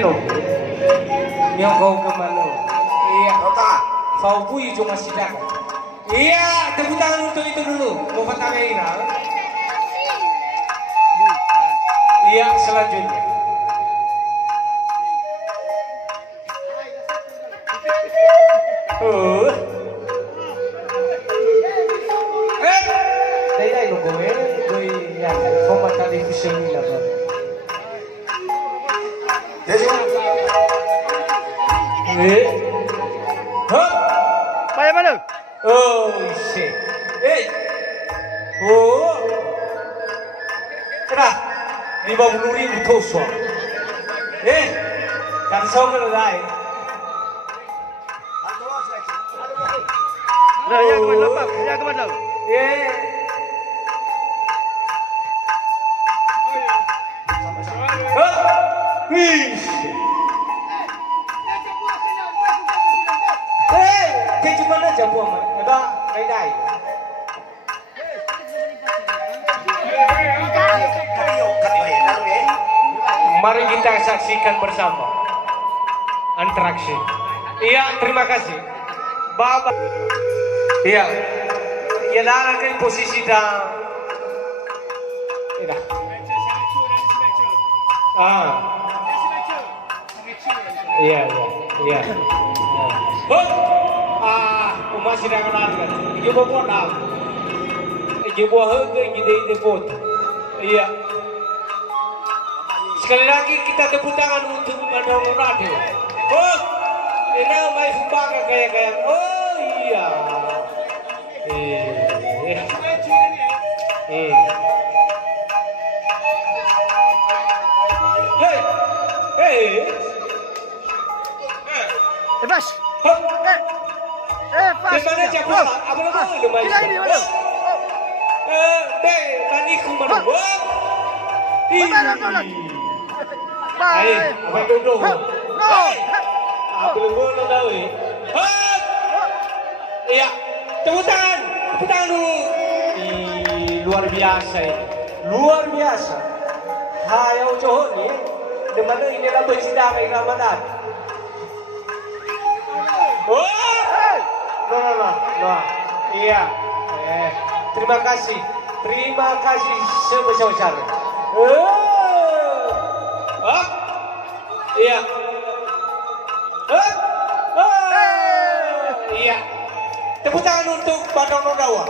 Keno. Yang kau kemana? Iya. Kota. Kau pui cuma sidak. Iya, tepuk tangan untuk itu dulu. Mau Ina. Iya, selanjutnya. Đây là của bé tôi nhà không mặt ta đi phi sinh là rồi. Hả? Bayar mana? Oh shit. Oh. Kena 50.000 tosok. Kan xong rồi đây. Dah, ya ke mana? Ya ke mana? Thế chúng nó chẳng buồn mà đó cái này mari kita saksikan bersama interaksi. Iya, terima kasih Bapak. Iya, ya dalam posisi dah. Iya. Umat sidang kan. Ibu bawa nak. Ibu bawa harga ide pot. Iya. Sekali lagi kita tepuk tangan untuk Madam Radio. Ini mai fumbang kayak. Oh iya. Hey. Bas. Pas. Mana siapa? Apa nama lu mai? Ini mana? Tadi kumana. Mana? Apa itu? Apa lu tahu? Iya, tepuk tangan dulu. Luar biasa. Hayo Johor ni, di mana ini lah bersidang di Ramadan. No. Iya. Terima kasih sebesar-besarnya. Iya. Iya. Tepuk tangan untuk Bandung Nodawa.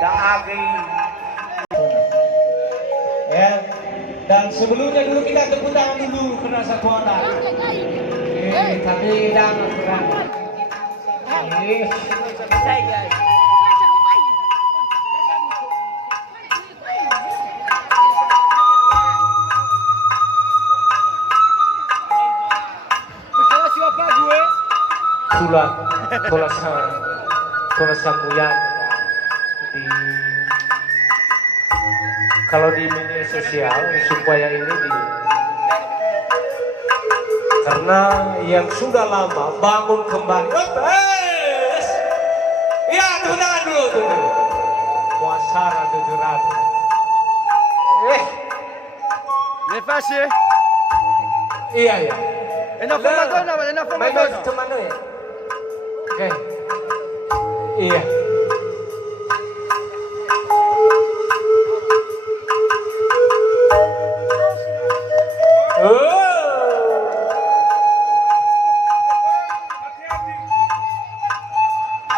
Daagi. Ya. Dan sebelumnya dulu kita tepuk tangan dulu kena satu anak. Tapi dah kurang. Tulisan Muyan kalau di media sosial supaya ini karena yang sudah lama bangun kembali. Iya, tepuk tangan dulu tuh. Puasara tujurat. Nefasi. Iya. Enak format Kemana ya? Oke. Iya.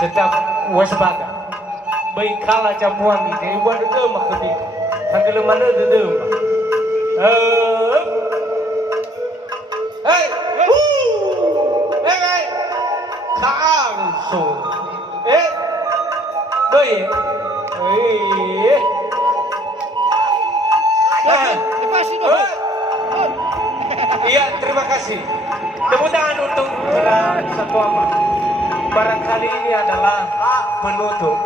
Tetap waspada. Baik kalah campuran ni, jadi buat dede mah kebik. Tanggal mana dede mah. Hey. Kaangso. Baik. Iya, terima kasih. Tepuk tangan untuk satu apa. Barangkali ini adalah penutup